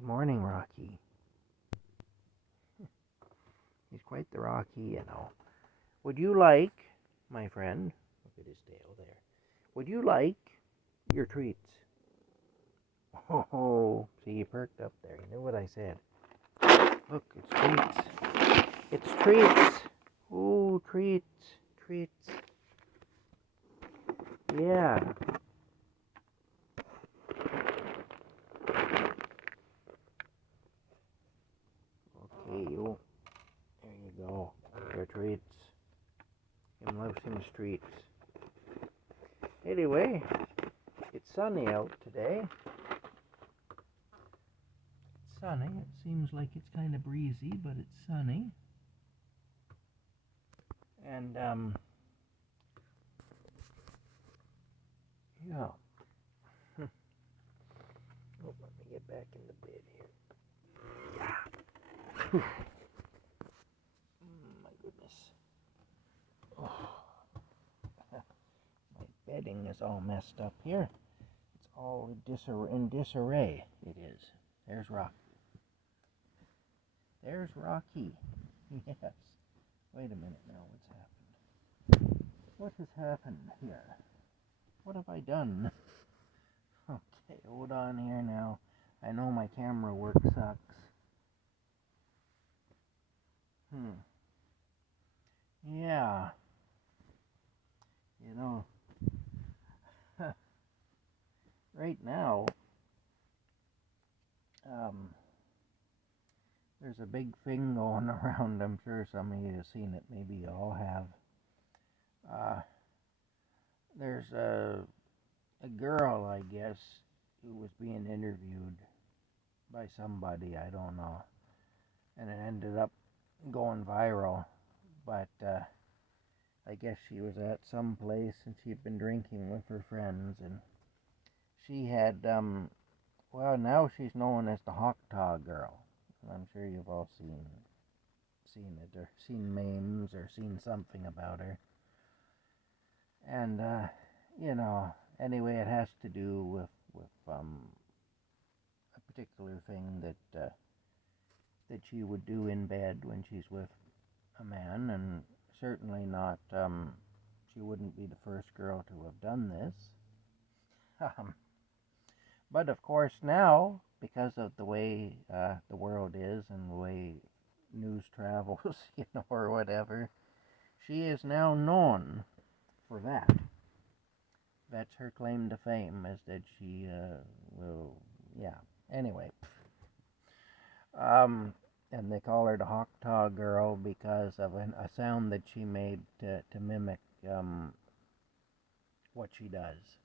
Good morning, Rocky. He's quite the Rocky. Would you like, my friend, look at his tail there, would you like your treats? Oh, see, you perked up there. You knew what I said. Look, it's treats. It's treats. Ooh, treats. Treats. Yeah. Okay, you. There you go. Your treats. Him loves him treats. Anyway, it's sunny out today. It's sunny. It seems like it's kind of breezy, but it's sunny. And, yeah. Oh, let me get back in the bed here. Yeah. My goodness. Oh. My bedding is all messed up here. It's all in disarray. It is. There's Rocky. There's Rocky. Yes. Wait a minute now. What's happened? What has happened here? What have I done? Okay, hold on here now. I know my camera work sucks. Yeah. You know, right now, there's a big thing going around. I'm sure some of you have seen it. Maybe you all have. There's a girl, I guess, who was being interviewed by somebody, I don't know. And it ended up going viral. But I guess she was at some place and she'd been drinking with her friends. And she had, well, now she's known as the Hawk Girl. I'm sure you've all seen it or seen memes or seen something about her. And, anyway, it has to do with a particular thing that she would do in bed when she's with a man, and certainly not, she wouldn't be the first girl to have done this. But of course now, because of the way the world is and the way news travels, or whatever, she is now known for that. That's her claim to fame, is that she will, yeah. Anyway, and they call her the Hawk Girl because of a sound that she made to mimic what she does.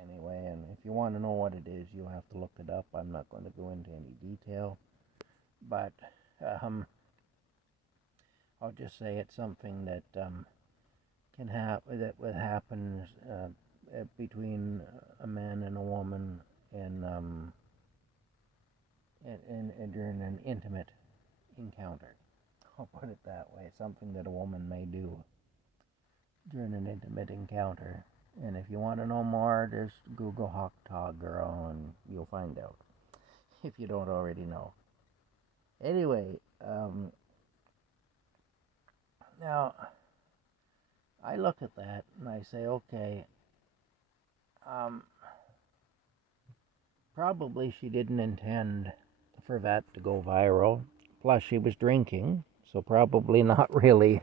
Anyway, and if you want to know what it is, you'll have to look it up. I'm not going to go into any detail, but I'll just say it's something that can happen. That would happen between a man and a woman, and during an intimate encounter. I'll put it that way. Something that a woman may do during an intimate encounter. And if you want to know more, just Google Hawk Girl and you'll find out, if you don't already know. Anyway, now I look at that and I say, okay, probably she didn't intend for that to go viral. Plus, she was drinking, so probably not really.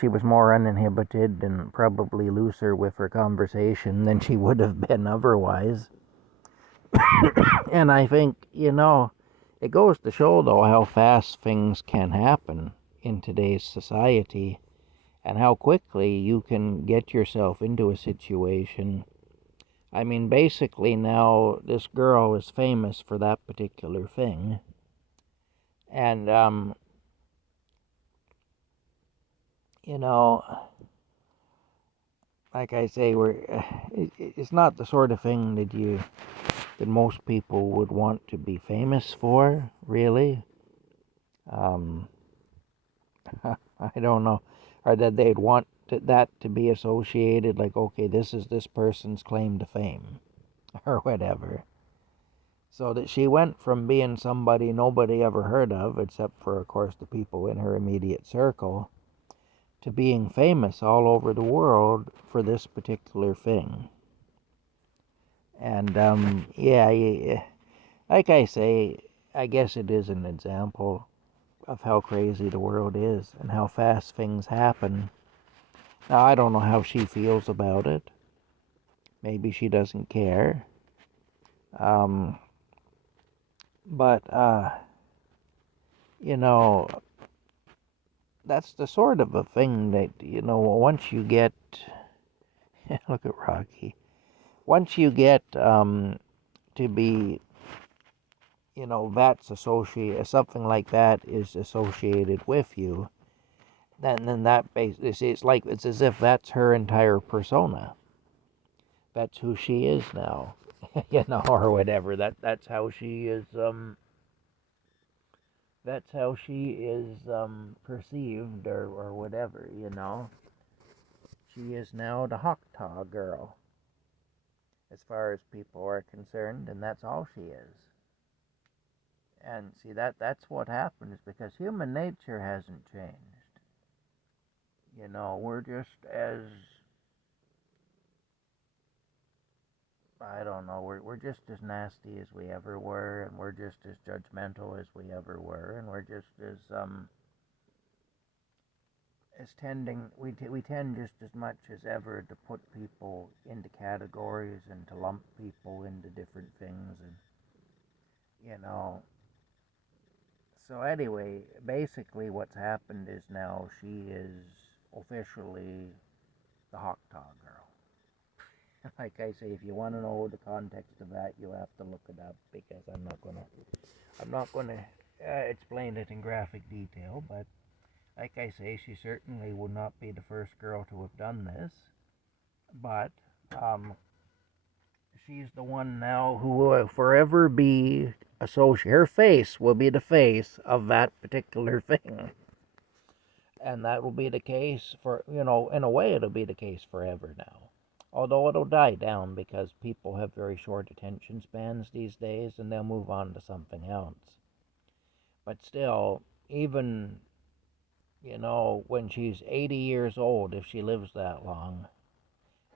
She was more uninhibited and probably looser with her conversation than she would have been otherwise. And I think, it goes to show, though, how fast things can happen in today's society and how quickly you can get yourself into a situation. I mean, basically now this girl is famous for that particular thing. And, like I say, it's not the sort of thing that most people would want to be famous for, really. I don't know, or that they'd want that to be associated, like, okay, this is this person's claim to fame, or whatever. So that she went from being somebody nobody ever heard of, except for, of course, the people in her immediate circle, to being famous all over the world for this particular thing. And yeah, like I say, I guess it is an example of how crazy the world is and how fast things happen. Now, I don't know how she feels about it. Maybe she doesn't care. Um, but, you know, that's the sort of a thing that, once you get, look at Rocky, once you get to be, that's associated, something like that is associated with you, then that it's as if that's her entire persona. That's who she is now, or whatever. That's how she is. That's how she is perceived, or whatever. She is now the Choctaw girl, as far as people are concerned, and that's all she is. And see, that's what happens, because human nature hasn't changed. We're just as, I don't know, we're just as nasty as we ever were, and we're just as judgmental as we ever were, and we're just as tending, we tend just as much as ever to put people into categories and to lump people into different things, and you know so anyway, basically what's happened is now she is officially the Choctaw girl. Like I say, if you want to know the context of that, you have to look it up, because I'm not gonna explain it in graphic detail. But like I say, she certainly would not be the first girl to have done this. But she's the one now who will forever be associated. Her face will be the face of that particular thing. And that will be the case for, in a way, it'll be the case forever now. Although it'll die down, because people have very short attention spans these days, and they'll move on to something else. But still, even, when she's 80 years old, if she lives that long,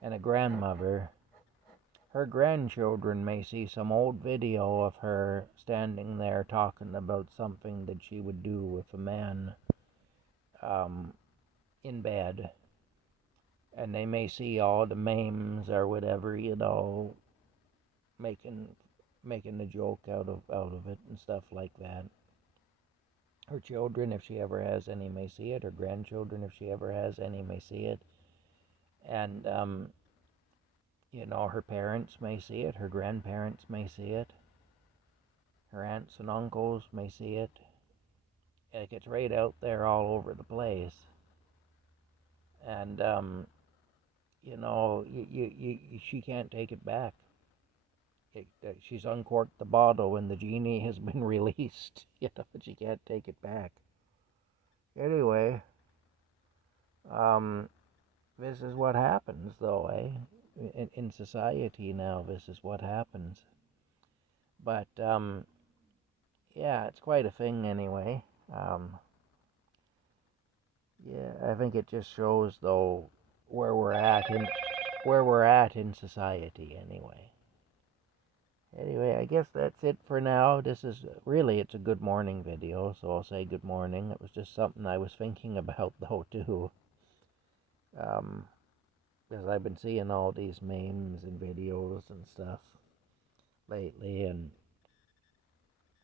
and a grandmother, her grandchildren may see some old video of her standing there talking about something that she would do with a man in bed. And they may see all the memes or whatever, making a joke out of it and stuff like that. Her children, if she ever has any, may see it. Her grandchildren, if she ever has any, may see it. And her parents may see it. Her grandparents may see it. Her aunts and uncles may see it. It gets right out there all over the place. And she can't take it back. She's uncorked the bottle and the genie has been released. She can't take it back. Anyway, this is what happens, though, eh? In society now, this is what happens. But yeah, it's quite a thing anyway. Yeah, I think it just shows, though, where we're at in society anyway. Anyway, I guess that's it for now. It's a good morning video, so I'll say good morning. It was just something I was thinking about, though, too. Because I've been seeing all these memes and videos and stuff lately, and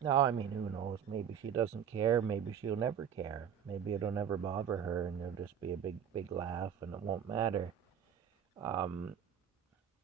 now, I mean, who knows? Maybe she doesn't care. Maybe she'll never care. Maybe it'll never bother her, and there'll just be a big, big laugh, and it won't matter.